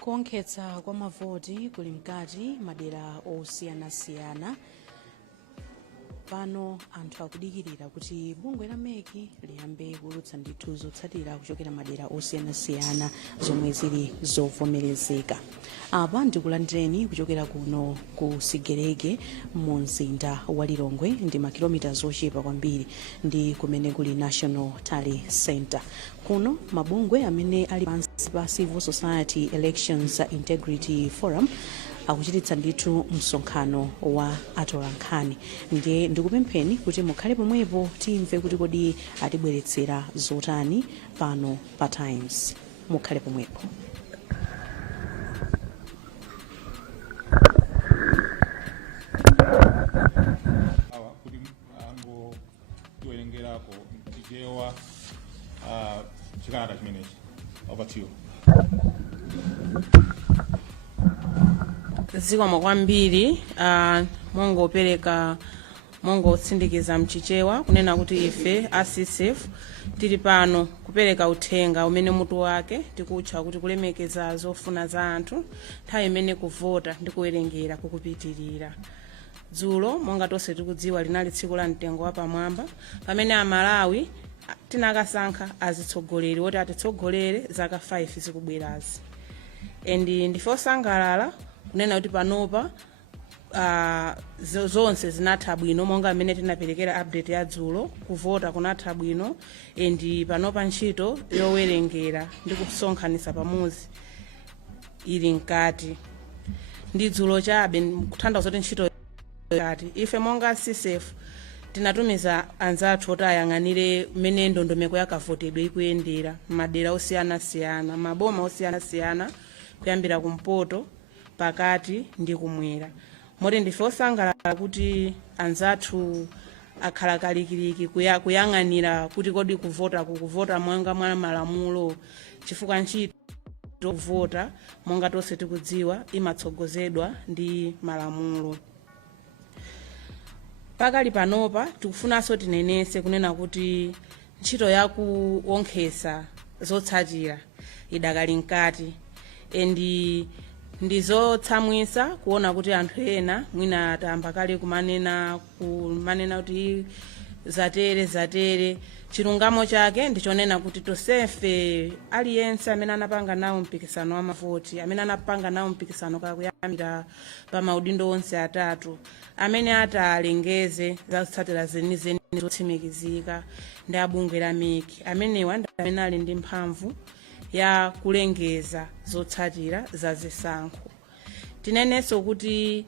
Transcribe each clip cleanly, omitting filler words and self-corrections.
Kuonkhetsa kwa mavoti kuli mkati madera osiyanasiyana. Pano anthu akudikirira kuti bungwe la meki liyambe kulutsa ndithu zotsatira kuchokera madera osiyanasiyana zomwe zili zovomerezeka. Apa ndikulandireni kuchokera kuno ku Sigerege mu mzinda wa Lilongwe ndi makilomita zochepa kwambiri ndi kumene kuli National Tally Center. Kuno mabungwe amene ali pansi pa Civil Society Elections Integrity Forum akuchititsa ndithu msonkhano wa atolankhani. Ndiye ndikupempheni kuti mukhale pomwepo timve kuti kodi atibweretsera zotani pano pa Times. Mukhale pomwepo. Awa kuti ango tiwerengerako mchichewa chikalata chimenechi opatiwa. Zikomo kwambiri mongotsindikiza mchichewa kunena kuti ife ACCF tili pano kupereka uthenga umene mutu wake tikutcha kuti kulemekeza zofuna za anthu nthawi imene kuvota ndi kuwerengera kukupitirira. Dzulo monga tonse tikudziwa linali tsiku la mtengo wa pamwamba pamene Amalawi tinakasankha azitsogoleri woti atitsogolere zaka 5 zikubwerazi. Ndife osangalala kunena kuti panopa zonse zinatha bwino monga amene tinaperekera update ya dzulo, kuvota kunatha bwino ndi panopa ntchito yowerengera ndi kusonkhanitsa pamodzi ili mkati. Ndi dzulo chabe kutanthauza kuti ntchito kati ife monga ACCF tinatumiza anzathu oti ayang'anire mmene ndondomeko yakavotedwe ikuyendera madera osiyanasiyana, maboma osiyanasiyana kuyambira kumpoto pakati ndi kumwera. Moti ndife osangalala kuti anzathu akhala kalikiliki kuyang'anira kuti kodi kuvota mwanga mwa malamulo, chifukwa ntchito kuvota monga tonse tikudziwa imatsogozedwa ndi malamulo. Pakali panopa tikufunanso tinenese kunena kuti ntchito yakuonkhetsa zotsatira idakali mkati ndizotsamwisa kuona kuti anthu ena mwina atamba kale kumanena kuti zatere. Chilungamo chake ndichonena kuti tosefe aliyense amene anapanga nawo mpikisano wa mavoti, amene anapanga nawo mpikisano kakuyambira pa maudindo onse atatu, amene atalengeze zakutsatira zenizeni zotsimikizika ndi abungwe la meki, amenewa ndi amene ali ndi mphamvu ya kulengeza zotsatira za zisankho. Tinenenso kuti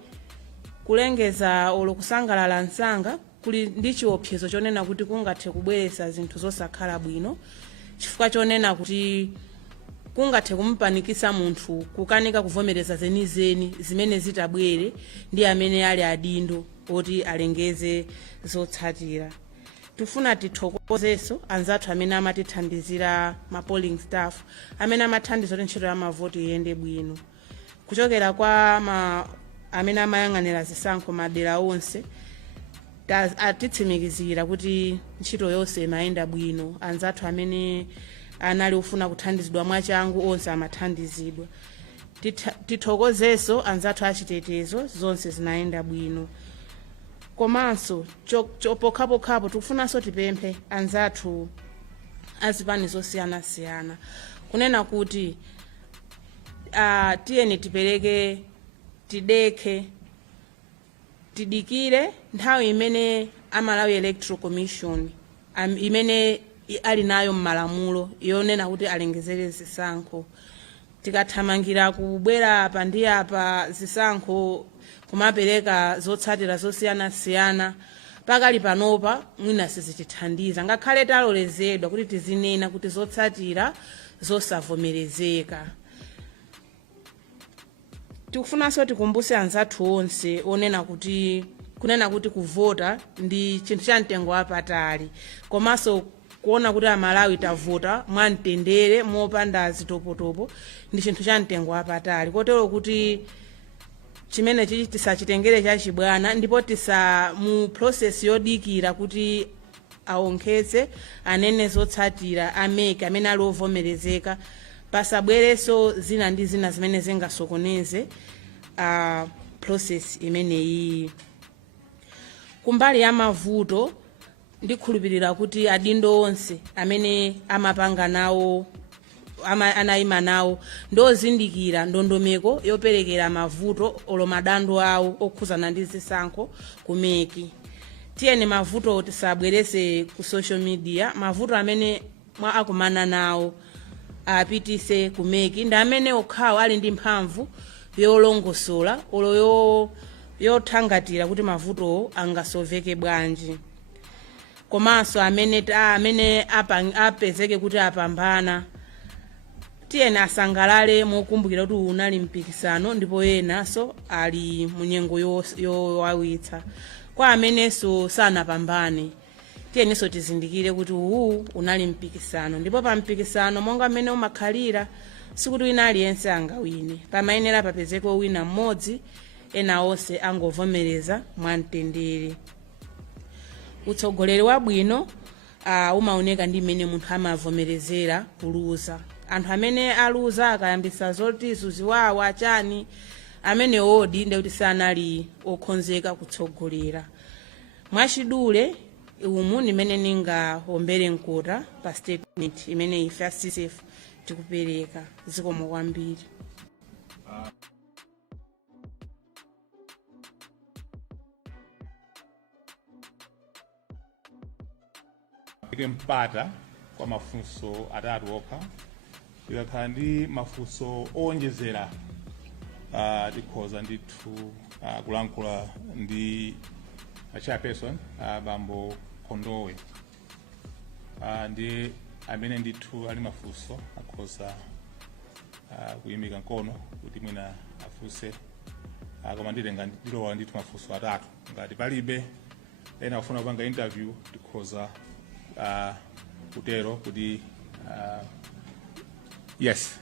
kulengeza olo kusangalala msanga kuli ndi chiopsezo chonena kuti kungathe kubweretsa zinthu zosakhala bwino, chifukwa chonena kuti kungathe kumpanikisa munthu kukanika kuvomereza zenizeni zimene zitabwere ndi amene ali adindo oti alengeze zotsatira. Tufuna tithokozeso anzathu amene amatithandizira ma polling staff amene amathandiza kuti ntchito ya mavoti iyende bwino, kuchokera kwa amene amayang'anira zisankho madera onse atitsimikizira kuti ntchito yonse imayenda bwino. Anzathu amene anali ufuna kuthandizidwa mwachangu onse amathandizidwa. Tithokozeso anzathu achitetezo zonse zinayenda bwino. Komanso pokhapokhapo tikufunanso tipemphe anzathu azipani zosiyanasiyana kunena kuti tiyeni tipereke tidikire nthawi imene Malawi Electoral Commission imene ali nayo mmalamulo yonena kuti alengezere zisankho. Tikathamangira kubwera apa ndi apa zisankho kumapereka zotsatira zosiyanasiyana pakali panopa mwina sizitithandiza, ngakhale talolezedwa kuti tizinena kuti zotsatira zosavomerezeka. Tikufunanso tikumbuse anzathu onse kunena kuti kuvota ndi chinthu cha mtengo wapatali, komanso kuona kuti Amalawi tavota mwamtendere mopanda zitopotopo ndi chinthu cha mtengo wapatali, kotero kuti chimene chichi tisachitengere chachibwana ndipo mu process yodikira kuti aonkhetse anene zotsatira ameke amene ali ovomerezeka pasabwereso zina ndi zina zimene zingasokoneze process imeneyi. Kumbali ya mavuto ndikhulupirira kuti adindo onse amene amapanga nawo anayima nawo ndozindikira ndondomeko yoperekera mavuto olo madando awo okhuzana ndi zisankho kumeki. Tiyeni mavuto tisabwerese ku social media, mavuto amene mwa akumana nawo apitise kumeki ndi amene okhawo ali ndi mphamvu yolongosola olo yothangatira kuti mavuto angasoveke bwanji. Komanso amene apezeke kuti apambana, tiyeni asangalale mokumbukira kuti unali mpikisano ndipo yenanso ali munyengo yowawitsa. Kwa amenenso sanapambane, tiyeninso tizindikire kuti unali mpikisano, ndipo pa mpikisano monga amene umakhalira sikuti wina aliyense angawine, pamayenera papezeke wina mmodzi, ena onse angovomereza mwamtendere. Utsogoleri wabwino umaoneka ndi mmene munthu amavomerezera kuluza. Anthu amene aluza akayambisa zoti zuziwawa chani, amene odi ndi kuti sanali okhonzeka kutsogolera. Mwachidule umu nimene ningaombere mkota pa statement imene ife CCF tikupereka. Zikomo kwambiri. Mpata kwa mafunso atatu okha, ikakhala ndi mafunso owonjezera tikhoza ndithu kulankhula ndi chairperson Bambo Kondowe, ndi amene ndithu ali mafunso akhoza kuyimika mkono kuti mwina afunse, koma ndilowa ndithu mafunso atatu. Ngati palibe ena afuna kupanga interview tikhoza kutero kuti yes.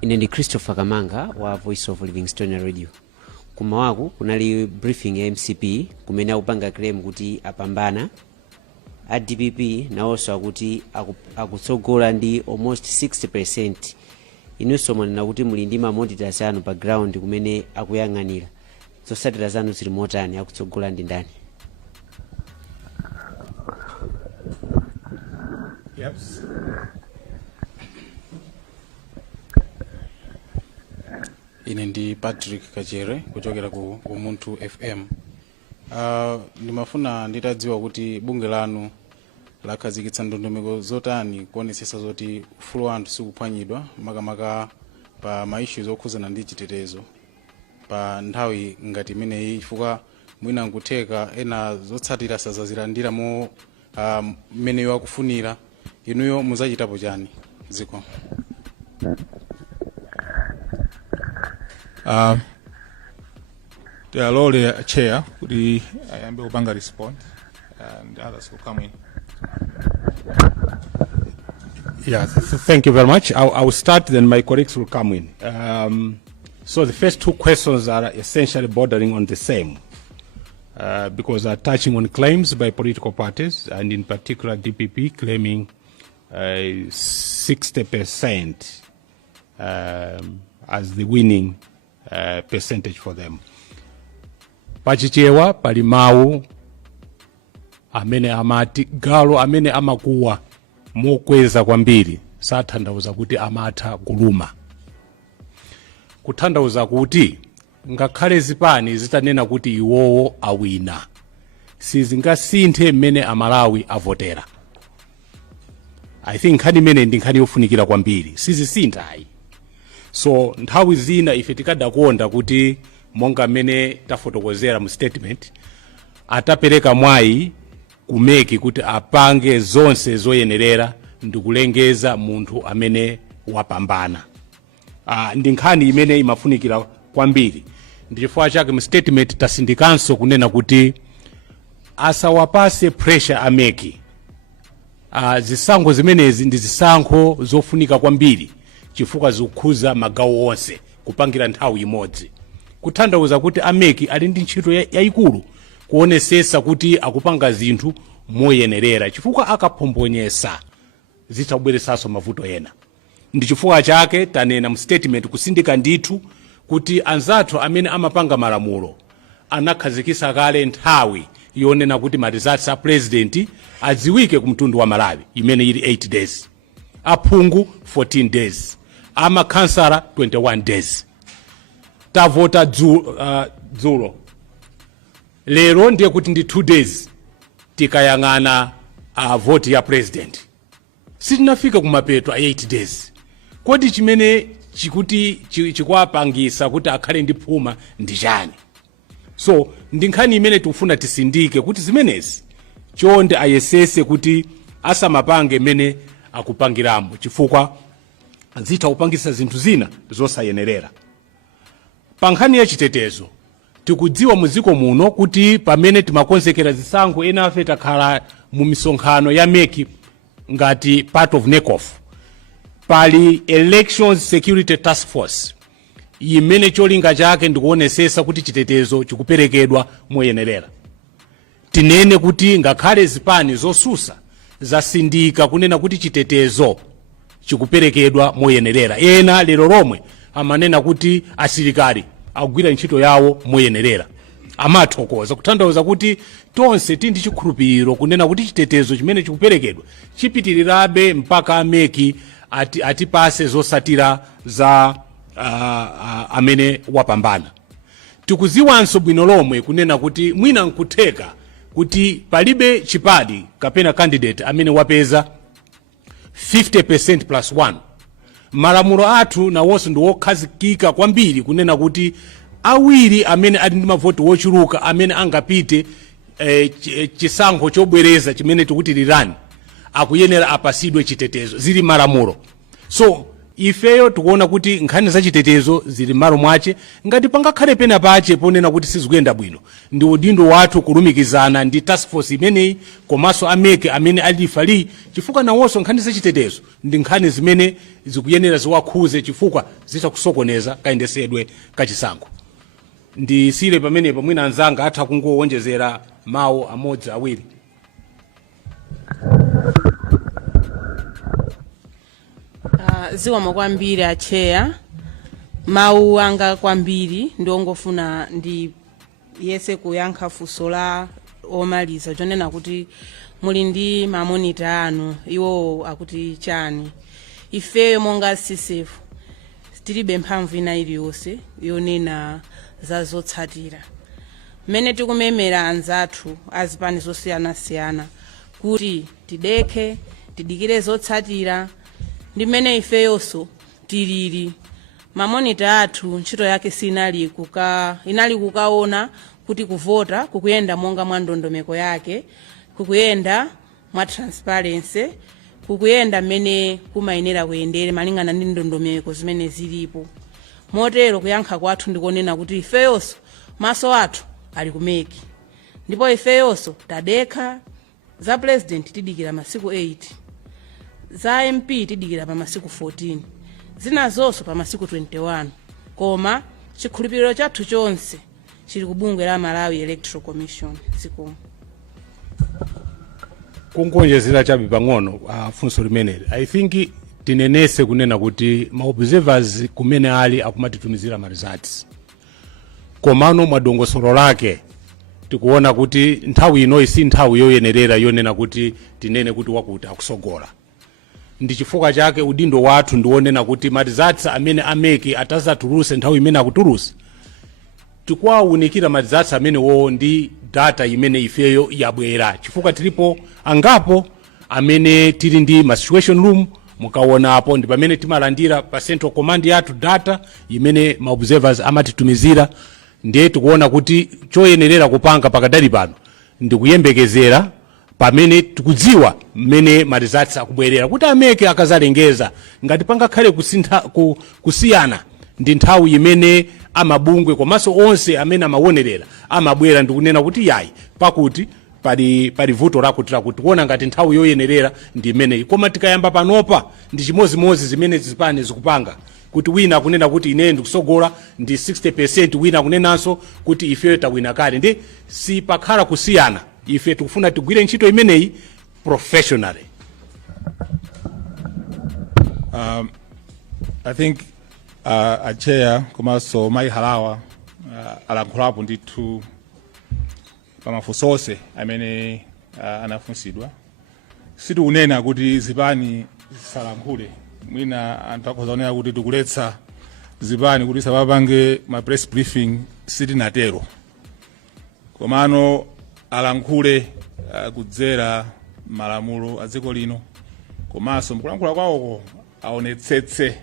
Ine ndi Christopher Kamanga wa Voice of Livingstone Radio. Kumawaku kunali briefing ya MCP kumene akupanga claim kuti apambana. A DPP nawonso akuti akutsogola ndi almost 60%. Inunso mwanena kuti muli ndi ma monitors anu pa ground kumene akuyang'anira. Zotsatira zanu zili motani, akutsogola ndi ndani? Yes. Ine ndi Patrick Kachere kuchokera ku Muntu FM. Ndimafuna nditadziwa kuti bunge lanu lakhazikitsa ndondomeko zotani kuonetsetsa zoti ufulu wa anthu sikuphwanyidwa makamaka pa maissues okhuzana ndi chitetezo pa nthawi ngati imeneyi, chifukwa mwina nkutheka ena zotsatira sazazilandira mo mmeneyo akufunira. Inuyo muzachitapo chani? Ziko. The Lord Chair, the Ayambe Obanga respond, and others will come in. Yes, thank you very much. I will start, then my colleagues will come in. So the first two questions are essentially bordering on the same, because they are touching on claims by political parties, and in particular DPP claiming 60% as the winning percentage for them. Pachichewa pali mawu amene amati galo amene amakuwa mokweza kwambiri sathandauza kuti amatha kuluma. Kuthandauza kuti ngakhale zipani zitanena kuti iwowo awina, sizingasinthe mmene amalawi avotera. I think nkhani imene ndi nkhani yofunikira kwambiri, sizisintha ayi. So nthawi zina ife tikadakonda kuti monga mmene tafotokozera mu statement atapereka mwayi kumeki kuti apange zonse zoyenerera ndikulengeza munthu amene wapambana. Ndi nkhani imene imafunikira kwambiri. Ndichifukwa chake mu statement tasindikanso kunena kuti asawapase pressure ameki. Zisankho zimenezi ndi zisankho zofunika kwambiri chifukwa zikukhuza magawo onse kupangira nthawi imodzi. Kutanthauza kuti ameki ali ndi ntchito yayikulu kuonesesa kuti akupanga zinthu moyenerera chifukwa akaphombonyesa zitabweresanso mavuto ena. Ndi chifukwa chake tanena mu statement kusindika ndithu kuti anzathu amene amapanga malamulo anakhazikisa kale nthawi yonena kuti ma results a president adziwike ku mtundu wa Malawi imene ili 8 days, aphungu 14 days, amakhansala 21 days. Tavota dzulo lero ndiye kuti ndi 2 days tikayang'ana vote ya president sitinafika kumapeto a 8 days. Kodi chimene chikuti chikwapangisa kuti akhale ndi phuma ndi chani? So ndi nkhani imene tikufuna tisindike kuti zimenezi chonde ayesese kuti asamapange mene akupangiramo chifukwa zitha kupangisa zinthu zina zosayenerera. Pa nkhani ya chitetezo tikudziwa muziko muno kuti pamene timakonzekera zisankho ena afe takhala mu misonkhano ya meki ngati part of NECOF pali Elections Security Task Force imene cholinga chake ndikuonesesa kuti chitetezo chikuperekedwa moyenerera. Tinene kuti ngakhale zipani zosusa zasindika kunena kuti chitetezo chikuperekedwa moyenerera. Ena lero lomwe amanena kuti asilikali akugwira ntchito yawo moyenerera. Amathokoza kutanthauza kuti tonse tindi chikhulupiriro kunena kuti chitetezo chimene chikuperekedwa chipitirirabe mpaka ameki atipase zosatira za amene wapambana. Tikuziwanso bwino lomwe kunena kuti mwina nkutheka kuti palibe chipadi kapena candidate amene wapeza 50% plus 1. Malamulo athu nawonso ndi wokhazikika kwambiri kunena kuti awiri amene ali ndi mavoti wochuluka amene angapite chisankho chobwereza chimene tikuti lirani akuyenera apasidwe chitetezo, zili malamulo. So ifeyo tikuona kuti nkhani za chitetezo zili malo mwache, ngati pangakhale pena pache ponena kuti sizikuyenda bwino ndi udindo wathu kulumikizana ndi task force imeneyi komanso ameke amene alifali chifukwa nawonso nkhani za chitetezo ndi nkhani zimene zikuyenera ziwakhuze chifukwa zitakusokoneza kayendesedwe kachisankho. Ndisire pamene pamwina anzanga atha kungowonjezera mawu amodzi awiri. Ziwamo kwambiri acheya, mawu anga kwambiri ndiongofuna ndi yese kuyankha funso la omaliza chonena kuti muli ndi mamonita anu iwo akuti chani. Ifeyo monga CCF tilibe mphamvu ina iliyonse yonena za zotsatira. Mmene tikumemera anzathu azipani zosiyanasiyana kuti tidekhe tidikire zotsatira ndi mmene ifeyonso tilili. Mamonita athu ntchito yake inali kukaona kuti kuvota kukuyenda monga mwa ndondomeko yake, kukuyenda mwa transparency, kukuyenda mmene kumayenera kuyendere malingana ndi ndondomeko zimene zilipo. Motero kuyankha kwathu ndikonena kuti ifeyonso maso athu ali kumeki, ndipo ifeyonso tadekha. Za president tidikira masiku 8, za MP tidikira pa masiku 14, zina zonso pa masiku 21, koma chikhulupiriro chathu chonse chili kubungwe la Malawi Electoral Commission. Zikomo. Kungonjezera chabe pang'ono funso limeneli. I think tinenese kunena kuti ma observers kumene ali akumatitumizira ma results. Komano mwadongosolo lake tikuona kuti nthawi ino isi nthawi yoyenerera yonena kuti tinene kuti wakuti akusogola. Ndi chifukwa chake udindo wathu ndionena kuti ma results amene ameki atazatuluse nthawi imene akutulusa tikuwaunikira ma results amene wo ndi data imene ifeyo yabwera chifukwa tilipo angapo amene tili ndi ma situation room mukaonapo ndi pamene timalandira pa central command yathu data imene ma observers amatitumizira, ndiye tikuona kuti choyenerera kupanga pakadali pano ndikuyembekezera pamene tikudziwa mmene ma results akubwerera kuti ameke akazalengeza ngati pangakhale kusiyana ndi nthawi imene amabungwe komanso onse amene amaonerera amabwera ndikunena kuti yayi pakuti pali vuto lakuti kuona ngati nthawi yoyenerera ndi imeneyi. Koma tikayamba panopa ndi chimozimozi zimene zipani zikupanga kuti wina akunena kuti ine ndikusogola ndi 60%, wina akunenanso kuti ife tawina kale, ndi si pakhala kusiyana. Ife tikufuna tigwire ntchito imeneyi professionally. I think a chair komanso Mai Halawa alankhulapo ndithu pamafunso onse amene anafunsidwa. Sitikunena kuti zipani zisalankhule, mwina anthu akhoza kunena kuti tikuletsa zipani kuti sapapange ma press briefing, sitinatero. Komano alankhule kudzera malamulo a dziko lino, komanso mkulankhula kwawoko aonetsetse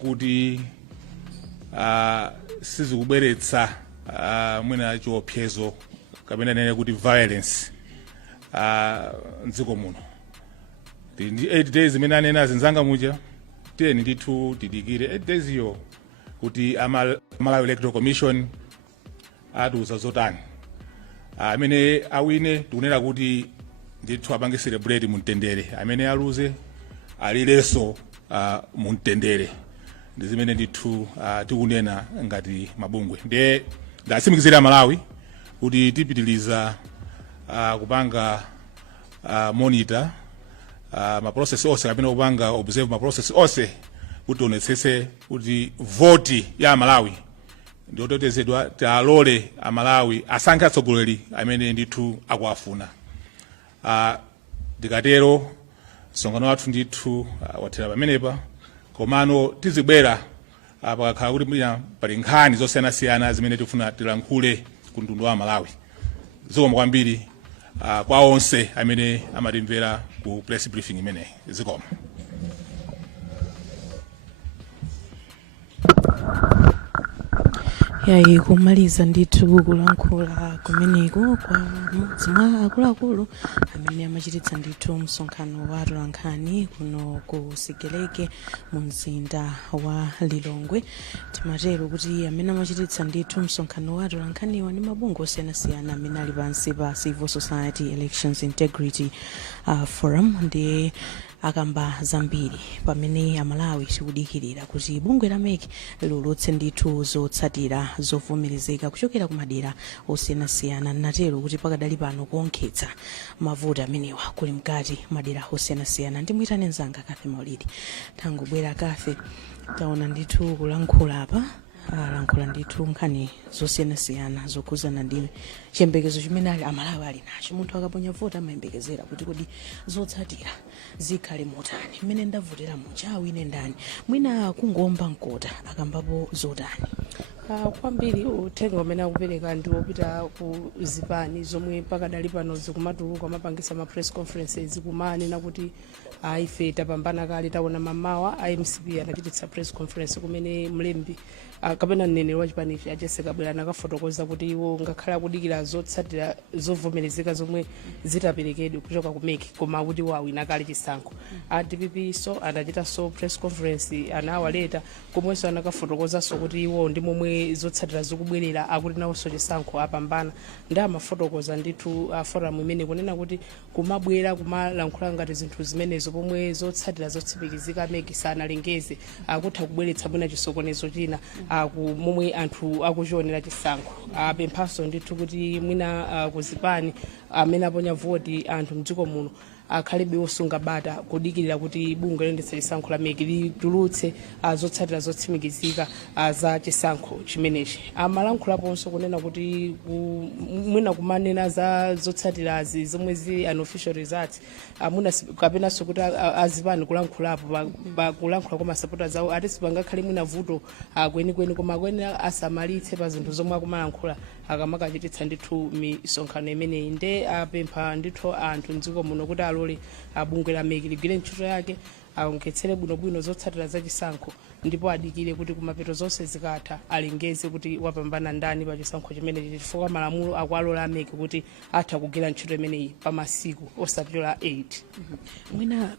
kuti sizikubweretsa mwina chiopsezo kapena nene kuti violence mdziko muno. Ndi 8 days imene anena zinzanga muja, tiyeni ndithu tidikire 8 days iyo kuti Malawi Electoral Commission atiuza zotani. Amene awine tikunena kuti ndithu apange celebrate mumtendere, amene aluze alilenso mumtendere. Ndi zimene ndithu tikunena ngati mabungwe. Ndiye ndatsimikizira Malawi kuti tipitiliza kupanga monitor ma process onse kapena kupanga observe ma process onse kuti onetsetse kuti voti ya Malawi ndiotetezedwa, talole Amalawi asankhe atsogoleri amene ndithu akuafuna. Ndikatero msonkhano wathu ndithu wathera pamenepa, komano tizibwera pakakhala kuti mwina pali nkhani zosiyanasiyana zimene tifuna tilankhule ku mtundu wa Malawi. Zikomo kwambiri kwa onse amene amatimvera ku press briefing imeneyi. Zikomo. yayi kumaliza ndithu kulankhula kumeneko kwa mmodzi mwa akuluakulu amene amachititsa ndithu msonkhano wa atolankhani kuno ku Sigeleke mu mzinda wa Lilongwe. Timatero kuti amene amachititsa ndithu msonkhano wa atolankhaniwa ndi mabungwe osiyanasiyana amene ali pansi pa Civil Society Elections Integrity Forum, ndi akamba zambiri pamene Amalawi sikudikirira kuti bungwe la MEC lulutse ndithu zotsatira zovomerezeka kuchokera ku madera osiyanasiyana. Natero kuti pakadali pano kuonkhetsa mavuto amenewa kuli mkati madera osiyanasiyana. Ndimuyitane mzanga Kathe Maulidi tangobwera. Kathe, taona ndithu kulankhula apa alankhula ndithu nkhani zosiyanasiyana zokhuzana ndi chiyembekezo chimene Amalawi ali nacho. Munthu akaponya voti amayembekezera kuti kodi zotsatira zikhale motani, mmene ndavotera muchawi ine ndani, mwina kungomba mkota akambapo zotani. Kwambiri uthenga umene akupereka ndi wopita ku zipani zomwe pakadali pano zikumatuluka mapangisa ma press conferences kumanena kuti ife tapambana kale. Taona mamawa IMCP anachititsa press conference kumene mlembi kapena mneneri wa chipani Achese Kabwera nakafotokoza kuti iwo ngakhala kudikira zotsatira zovomerezeka zomwe zitaperekedwe kuchoka ku MEC, koma kuti wawina kale chisankho. DPP so anachita so press conference anawaleta komwenso anakafotokoza so kuti iwo ndi momwe zotsatira zikubwerera akuti nawonso chisankho apambana. Ndi amafotokoza ndithu forum imene kunena kuti kumabwera kumalankhula ngati zinthu zimenezo pomwe zotsatira zotsimikizika MEC sanalengeze akutha kubweretsa mwina chisokonezo china momwe anthu akuchionera chisankho. Pemphaso ndithu kuti mwina kuzipani amene aponya voti anthu mdziko muno akhalibe osunga bata kudikirira kuti bungwe loyendetsa chisankho la MEC litulutse zotsatira zotsimikizika za chisankho chimenechi. Amalankhulaponso kunena kuti mwina kumanena za zotsatirazi zomwe zili unofficial results mwina kapenanso kuti azipani kulankhulapo kulankhula kwa masupporters awo ati sipangakhale mwina vuto kwenikweni, koma kweni asamalitse pa zinthu zomwe akumalankhula akamakachititsa ndithu misonkhano imeneyi. Nde apempha ndithu anthu mdziko muno kuti alole bungwe la MEC ligwire ntchito yake, aonetsere bwinobwino zotsatira za chisankho, ndipo adikire kuti kumapeto zonse zikatha alengeze kuti wapambana ndani pa chisankho chimenechi, chifukwa malamulo akualola MEC kuti atha kugwira ntchito imeneyi pa masiku osapitula 8. Mwina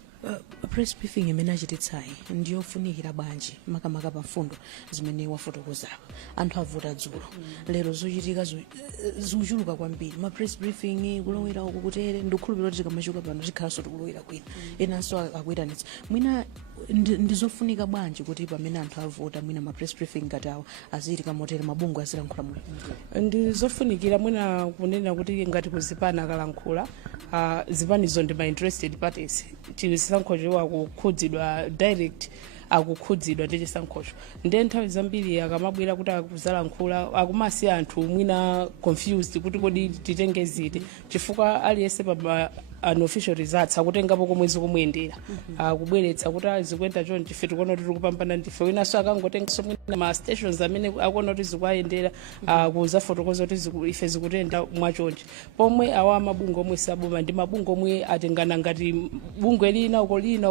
press briefing imene achititsayi ndiyofunikira bwanji makamaka pa mfundo zimene wafotokozapo. Anthu avota dzulo, lero zochitika zikuchuluka kwambiri, ma press briefing kulowera uku kutere, ndikukhulupirira kuti tikamachoka pano tikhalanso tikulowera kwina, enanso akuyitanitsa. Mwina ndizofunika bwanji kuti pamene anthu avota mwina ma press briefing ngati awo aziitika motere, mabungwe azilankhula mwe? Ndizofunikira mwina kunena kuti ngati kuzipana akalankhula, zipanizo ndi ma interested parties, chisankhocho akukhudzidwa direct, akukhudzidwa ndi chisankhocho. Nde nthawi zambiri akamabwera kuti akuzalankhula akumasi anthu mwina confused kuti kodi titenge ziti, chifukwa aliyense pa unofficial results akutengapo komwe zikumuyendera, kubweretsa kuti zikuenda chonchi ife tikuona kuti tikupambana ndife, winanso akangotenganso mwina ma stations amene akuona kuti zikuyendera kuzafotokoza kuti ife zikutenda mwachonchi, pomwe awa mabungwe omwe saboma ndi mabungwe omwe atengana ngati bungwe lina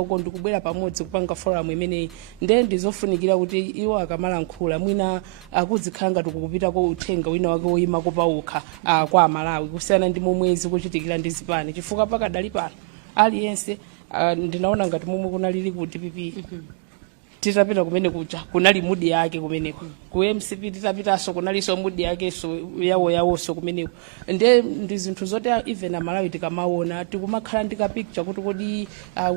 uko ndikubwera pamodzi kupanga forum imeneyi. Nde ndizofunikira kuti iwo akamalankhula mwina akudzikhala ngati kukupitako uthenga wina wake woyima kopauka kwa Malawi, kusiyana ndi momwe zikuchitikira ndi zipani, chifukwa pakadali pano aliyense ndinaona ngati momwe kunalili ku DPP titapita kumene kuja kunali mudi yake kumeneko, ku MCP titapitanso kunaliso mudi yake so yawonso kumeneko. Nde ndi zinthu zoti even Malawi tikamaona tikumakhala ndika picture kuti kodi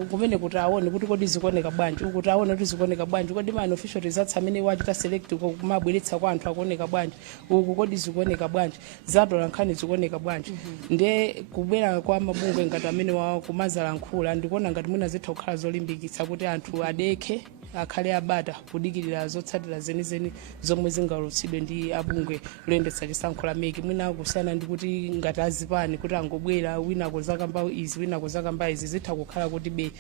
kumene kuti aone kuti kodi zikuoneka bwanji, kuti aone kuti zikuoneka bwanji, kodi ma official results amene wachita select kumabweretsa kwa anthu akuoneka bwanji, uku kodi zikuoneka bwanji, zatola nkhani zikuoneka bwanji. Nde kubwera kwa mabungwe ngati amene wa kumazalankhula ndikuona ngati mwina zitha kukhala zolimbikitsa kuti anthu adekhe, akhale abata kudikirira zotsatira zenizeni zomwe zingalutsidwe ndi abungwe loyendetsa chisankho la MEC. Mwina kusiyana ndi kuti ngati azipani kuti angobwera wina kozakamba izi wina kozakamba izi, zitha kukhala kuti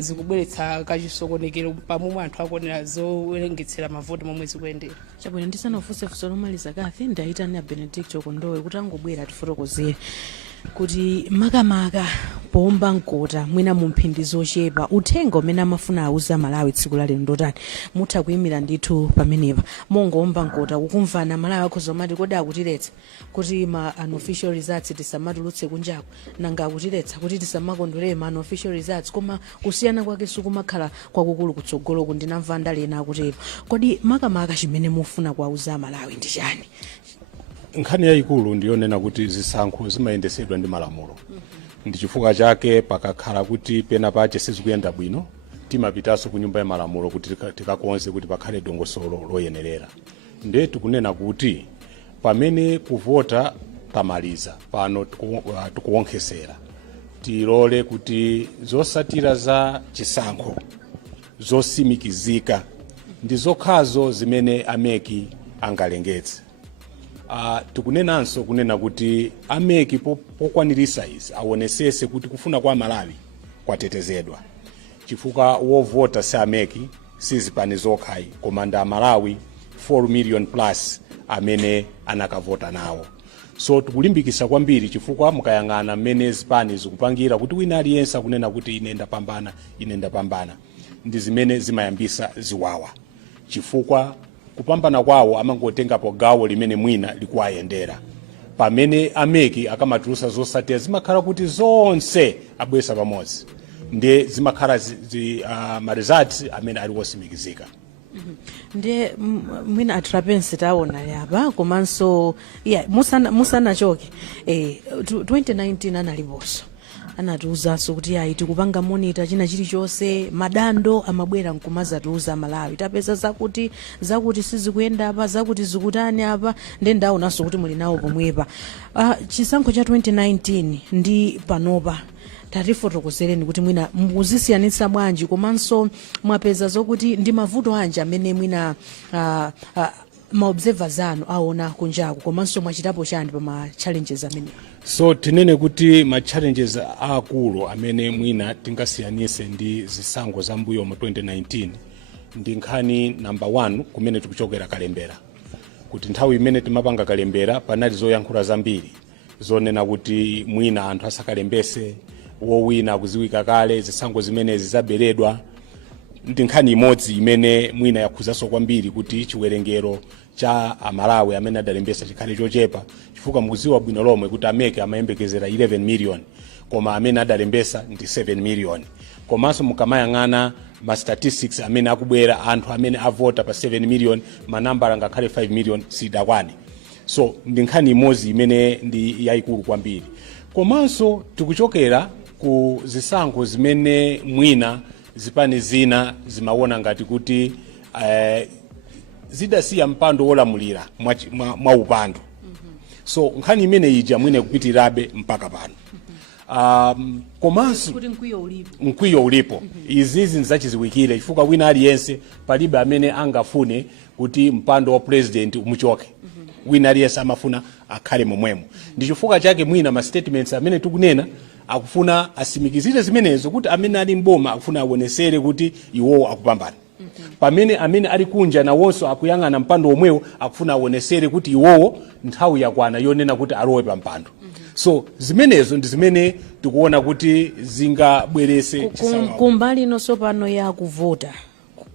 zikubweretsa kachisokonekero pamomwe anthu akuonera zowerengetsera mavoti momwe zikuyendera. Chabwino ndisanafunse funso lomaliza kafe ndayitana Benedict Okondowe kuti angobwera tifotokozere kuti makamaka pomba mkota mwina mumphindi zochepa uthenga umene amafuna auza Malawi tsiku la lero ndotani, mutha kuyimira ndithu pamenepa mongomba mkota kukumvana Malawi akhoza mati kodi akutiletsa kuti ma unofficial results tisamatulutse kunjako, nanga akutiletsa kuti tisamakondwerere ma unofficial results, koma kusiyana kwake sikumakhala kwakukulu kutsogoloku. Ndinamva ndalena akutero. Kodi makamaka chimene mufuna kuauza Malawi ndi chani? Nkhani yayikulu ndiyonena kuti zisankho zimayendesedwa ndi malamulo. Ndi chifukwa chake pakakhala kuti pena pache sizikuyenda bwino timapitanso ku nyumba ya malamulo kuti tikakonze kuti pakhale dongosolo loyenerera. Nde tikunena kuti pamene kuvota tamaliza pano tikuwonkhesera, tilole kuti zosatira za chisankho zosimikizika ndi zokhazo zimene ameki angalengetse. Tikunenanso kunena kuti ameki pokwanirisa izi awonesese kuti kufuna kwa Malawi kwatetezedwa, chifukwa wovota si ameki sizipani zokhayi koma ndi Malawi 4 million plus amene anakavota nawo. So tikulimbikisa kwambiri chifukwa mukayang'ana mmene zipani zikupangira kuti wina aliyense kunena kuti ine ndapambana ndi zimene zimayambisa ziwawa, chifukwa kupambana kwawo amangotengapo gawo limene mwina likuwayendera. Pamene ameki akamatulusa zosatira zimakhala kuti zonse abwesa pamodzi, ndi zimakhala ma results amene ali wosimikizika. Nde mwina atrapensi taona yapa komanso musanachoke 2019 analiponso anatiuzanso kuti ayi tikupanga monitor china chilichonse, madando amabwera nkumazatiuza Malawi tapeza zakuti sizikuyenda apa, zakuti zikutani apa, nde ndaonanso kuti muli nawo pomwepa. Chisankho cha 2019 ndi panopa tatifotokozereni kuti mwina muzisiyanitsa bwanji, komanso mwapeza zokuti ndi mavuto anji amene mwina maobservers anu aona kunjaku, komanso mwachitapo chani pa ma challenges amene? So tinene kuti ma challenges akulu amene mwina tingasiyanise ndi zisankho za mbuyo mu 2019 ndi nkhani number 1 kumene tikuchokera kalembera. kuti nthawi imene timapanga kalembera panali zoyankhula zambiri zonena kuti mwina anthu asakalembese wowina akuziwika kale zisankho zimenezi zaberedwa. Ndi nkhani imodzi imene mwina yakhuzanso kwambiri kuti chiwerengero cha amalawi amene adalembesa chikhale chochepa, chifukwa mukuziwa bwino lomwe kuti ameke amayembekezera 11 million koma amene adalembesa ndi 7 million. Komanso mukamayang'ana ma statistics amene akubwera anthu amene avota pa 7 million manambala ngakhale 5 million sidakwane. So ndi nkhani imodzi imene ndi yayikulu kwambiri. Komanso tikuchokera ku zisankho zimene mwina zipani zina zimaona ngati kuti zidasiya mpando wolamulira mwa upando. So nkhani imene ija mwine kupitirabe mpaka pano. Komanso kuti mkwiyo ulipo. Izizi nzachiziwikire chifukwa wina aliyense palibe amene angafune kuti mpando wa president umuchoke. Wina aliyense amafuna akhale momwemo. Ndi chifukwa chake mwina ma statements amene tikunena akufuna asimikizire zimenezo kuti amene ali mboma akufuna awonesere kuti iwowo akupambana. Pamene amene ali kunja nawonso akuyang'ana mpando omwewo akufuna awonesere kuti iwowo nthawi yakwana yonena kuti alowe pa mpando. So zimenezo ndi zimene tikuona kuti zingabwerese kumbali inonso pano ya kuvota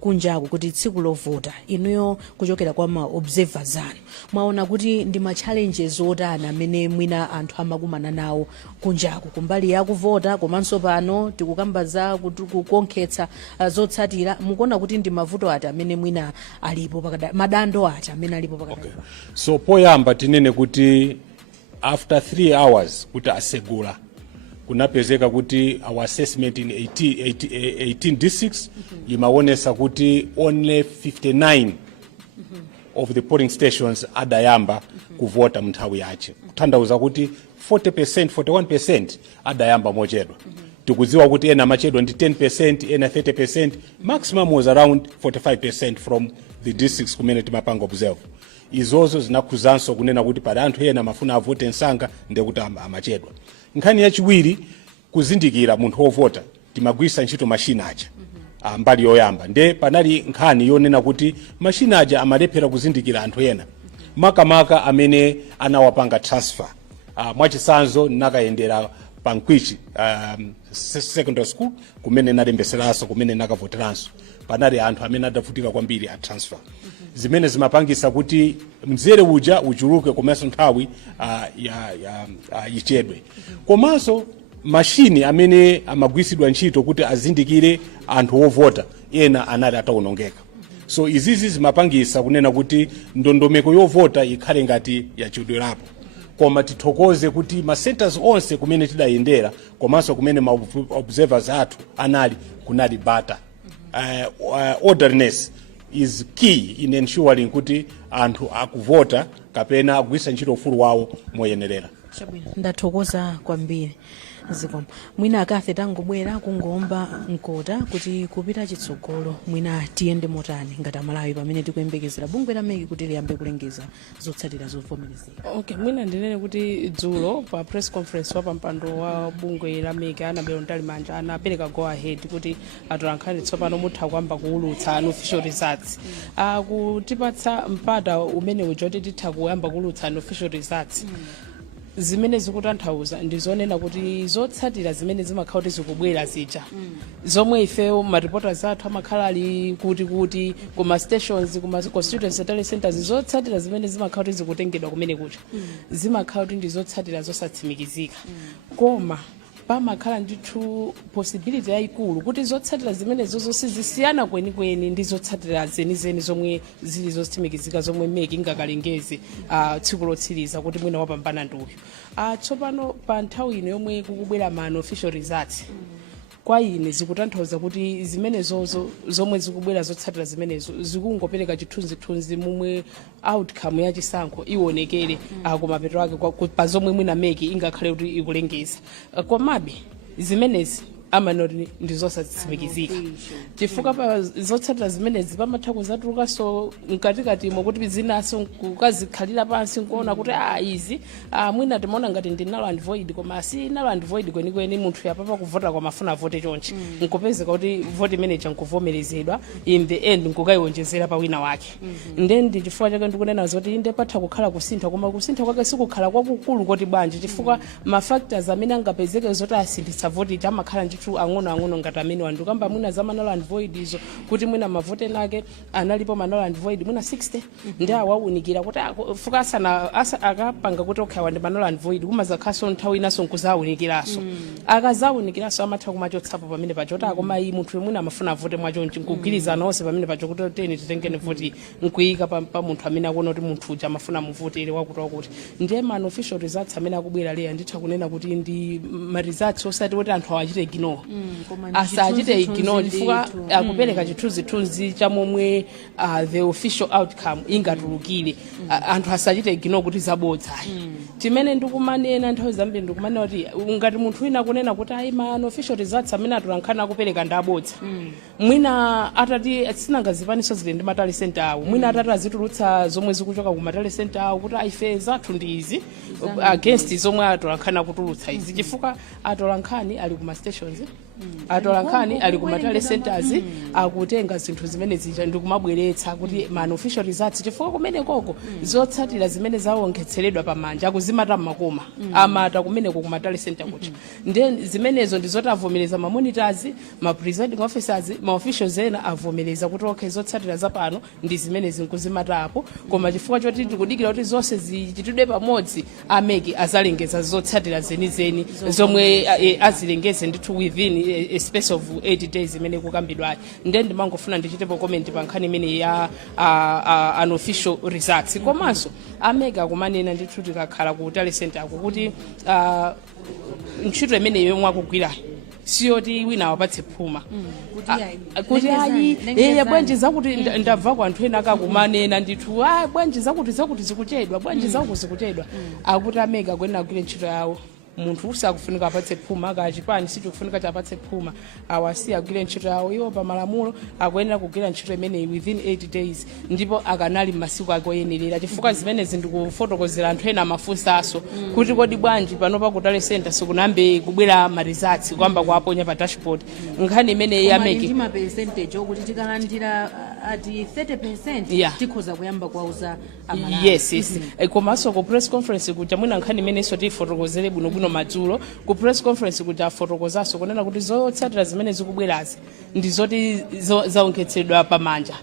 kunjaku kuti tsiku lovota inuyo kuchokera kwa ma observers anu mwaona kuti ndi ma challenges otani amene mwina anthu amakumana nawo kunjaku kumbali ya kuvota komanso pano tikukamba za kukonkhetsa zotsatira mukuona kuti ndi mavuto ati amene mwina alipo pakada madando ati amene alipo pakada. Okay. So poyamba tinene kuti after 3 hours kuti asegula kunapezeka kuti our assessment in 18 districts imaonesa kuti only 59 of the polling stations adayamba kuvota mnthawi yache, kutanthauza kuti 40% 41% adayamba mochedwa. Tikudziwa kuti ena machedwa ndi 10%, ena 30%, maximum was around 45% from the districts kumene timapanga observe. Izozo zinakhuzanso kunena kuti pali anthu ena mafuna avote nsanga ndekuti amachedwa. Nkhani yachiwiri kuzindikira munthu wovota timagwisa ntchito machine aja mbali yoyamba nde panali nkhani yonena kuti machine aja amalephera kuzindikira anthu ena makamaka amene anawapanga transfer. Mwachisanzo nakayendera Pankwichi secondary school kumene nalembeseranso kumene nakavoteranso panali anthu amene adavutika kwambiri a transfer. Zimene zimapangisa kuti mzere uja uchuluke komanso nthawi ichedwe. Komanso mashini amene amagwisidwa ntchito kuti azindikire anthu ovota ena anali atawonongeka. So izizi zimapangisa kunena kuti ndondomeko yovota ikhale ngati yachedwerapo. Koma tithokoze kuti ma centers onse kumene tidayendera komanso kumene ma observers athu anali kunali bata. Orderliness is key in ensuring kuti anthu akuvota kapena akugwisa ntchito ufulu wawo moyenerera. Ndathokoza kwambiri zikoma mwina akafe tangobwera kungomba mkota kuti kupita chitsogolo mwina tiyende motani ngati Malawi pamene tikuyembekezera bungwe la MEC kuti liyambe kulengeza zotsatira zovomerezeka. Okay, mwina ndinene kuti dzulo pa press conference wa pampando wa bungwe la MEC Anabel Ntalimanja anapereka go ahead kuti atolankhani tsopano mutha kwamba kuulutsa unofficial results. Kutipatsa mpata umene ujoti titha kuyamba kuulutsa unofficial results. Zimene zikutanthauza ndizonena kuti zotsatira zimene zimakhala kuti zikubwera zija zomwe ifewo ma reporters athu amakhala ali kuti kuma stations kuma constituency tele centers zotsatira zimene zimakhala kuti zikutengedwa kumene kucha zimakhala kuti ndi zotsatira zosatsimikizika koma pamakhala ndithu possibility yayikulu kuti zotsatira zimene zozo sizisiyana kwenikweni ndi zotsatira zenizeni zomwe zili zosatsimikizika zomwe MEC ingakalengeze tsiku lotsiriza kuti mwina wapambana ndi uyu. Tsopano pa nthawi ino yomwe kukubwera ma unofficial results kwa ine zikutanthauza kuti zimene zozo zomwe zikubwera zotsatira zimenezo zikungopereka chithunzithunzi momwe outcome ya chisankho ionekere kumapeto ake pa zomwe mwina MEC ingakhale kuti ikulengeza. Komabe zimenezi amanoti ndizosatsimikizika chifukwa pa zotsatira zimenezi pamatha kuzatulukanso mkatikatimo kuti zinaso kukazikhalira pansi nkuona kuti izi mwina timaona ngati ndi null and void koma si null and void kwenikweni munthu yapapa kuvota kwa mafuna avote chonchi nkupezeka kuti vote manager nkuvomerezedwa in the end nkukayiwonjezera pa wina wake then ndi chifukwa chake ndikunena zoti inde patha kukhala kusintha koma kusintha kwake sikukhala kwakukulu kuti bwanji chifukwa mafactors amene angapezeke zoti asinditsa vote amakhala ndithu ang'onoang'ono ngati amene wandu kamba mwina za null and void izo kuti mwina mavote nake analipo null and void mwina 60 ndi awaunikira kuti fuka akapanga kuti okhawa ndi null and void kumazakhaso nthawi inaso nkuzawunikiraso akazawunikiraso amatha kumachotsapo pamene pacho kuti akoma iyi munthu mwina amafuna vote mwachonchi nkugwirizana onse pamene pacho kuti teni titengene vote nkuyika pa munthu amene akuona kuti munthu uja amafuna muvotere wakuti ndiye ma official results amene akubwera leya nditha kunena kuti ndi ma results osati kuti anthu awachite ignore asachite ignore chifukwa akupereka chithunzithunzi cha momwe the official outcome ingatulukire anthu asachite ignore kuti zabodza chimene ndikumanena nthawi zambiri ndikumanena kuti ngati munthu wina kunena kuti ayi ma official results amene atolankhana akupereka ndi abodza mwina atati sinangazipaniso zili ndi matali center awo mwina atati azitulutsa zomwe zikuchoka ku matali center awo kuti ife zathu ndi izi against zomwe atolankhana kutulutsa izi chifukwa atolankhani ali kuma stations atolankhani ali kuma tele centers akutenga zinthu zimene zija ndikumabweretsa kuti man official results chifukwa kumene koko zotsatira zimene zawongetseredwa pamanja akuzimata mmakoma amata kumeneko kuma tele center kuti then zimenezo ndizoti avomereza ma monitors ma presiding officers ma officials ena avomereza kuti okay zotsatira zapano ndi zimene zinkuzimata apo koma chifukwa choti tikudikira kuti zonse zichitidwe pamodzi ameki azalengeza zotsatira zenizeni zomwe azilengeze ndithu within a space of 80 days imene kukambidwayo then ndimangofuna ndichitepo comment pa nkhani imene ya an official results komanso ameka kumanena ndithu tikakhala ku tele center ako kuti ntchito imene yomwe akugwirayo siyoti wina awapatse phuma kuti ayi bwanji zakuti ndabva kwa anthu ena akakumanena ndithu bwanji zakuti zikuchedwa bwanji zakuti zikuchedwa akuti ameka kuyenera kugwira ntchito yawo munthu usakufunika apatse phuma akachipani sichikufunika chapatse phuma awasi agwire ntchito yawo iwo pamalamulo akuyenera kugwira ntchito imeneyi within 8 days ndipo akanali m'masiku ake oyenerera chifukwa zimenezi ndikufotokozera anthu ena amafunsaso kuti kodi bwanji panopa ku tele center sikunambe kubwera ma results kwamba kuaponya pa dashboard nkhani imeneyi ameki ndi ma percentage okuti tikalandira ati 30% tikhoza kuyamba kwauza amalala yes komanso ku press conference kuja mwina nkhani imene iso tifotokozere bwino madzulo ku press conference kuti afotokozaso kunena kuti zotsatira zimene zikubwerazi ndi zoti zaongetsedwa pamanja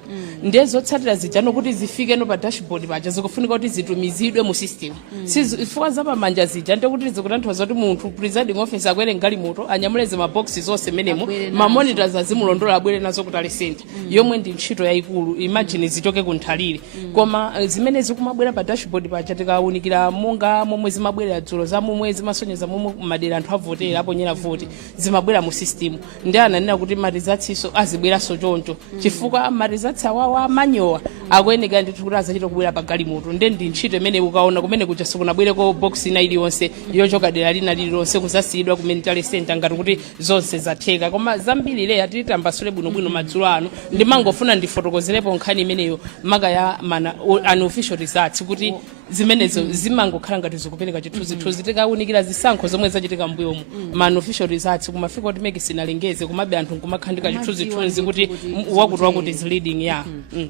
ndiye zotsatira zijano kuti zifike no pa dashboard paja zikufunika kuti zitumizidwe mu system chifukwa za pamanja zija ndiye kuti zikutanthauza kuti munthu presiding officer akwere ngalimoto anyamuleze ma boxes zonse menemo ma monitors azimulondola abwere nazo ku tele center yomwe ndi ntchito yayikulu imagine zichoke ku nthalire koma zimene zikumabwera pa dashboard paja tikawunikira monga momwe zimabwera dzulo za momwe zimasonyeza momwe madera anthu avotera aponyera voti zimabwera mu system ndi ananena kuti ma results iso azibweranso choncho chifukwa ma results awawo amanyowa akuyeneka ndithu kuti azachita kubwera pa galimoto ndi ntchito imene ukaona kumene kuja sikunabwereko box ina iliyonse yochoka dera lina lililonse kuzasiyidwa kumene tele center ngati kuti zonse zatheka koma zambiri leya titambasule bwinobwino madzulo ano ndimangofuna ndifotokozerepo nkhani imeneyo maka ya an official results kuti zimenezo zimangokhala ngati zikupereka chithunzithunzi tikawunikira zisankho zomwe zachitika mbuyomu man official results kumafika kuti meki sinalengeze kumabe anthu nkumakhandika chithunzithunzi kuti wakuti is leading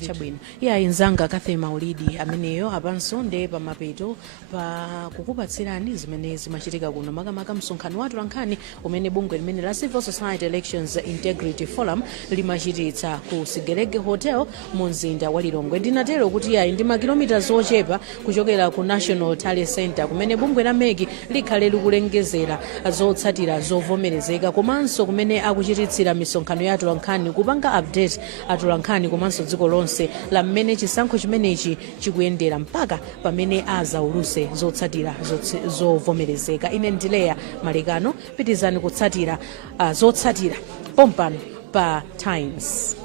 chabwino inzanga Kathy Maulidi ameneyo apanso nde pamapeto pa kukupatsirani zimene zimachitika kuno makamaka msonkhano watu lankhani umene bungwe limene la Civil Society Elections Integrity Forum limachititsa ku Sigerege Hotel mu mzinda wa Lilongwe ndinatero kuti ndi makilomita zochepa kuchokera ku National Tally Center kumene bungwe la meki likhale likulengezera zotsatira zovomerezeka komanso kumene akuchititsira misonkhano ya atolankhani kupanga update atolankhani komanso dziko lonse la mmene chisankho chimenechi chikuyendera mpaka pamene azauluse zotsatira zovomerezeka ine ndileya Malekano pitizani kutsatira zotsatira pompano pa Times.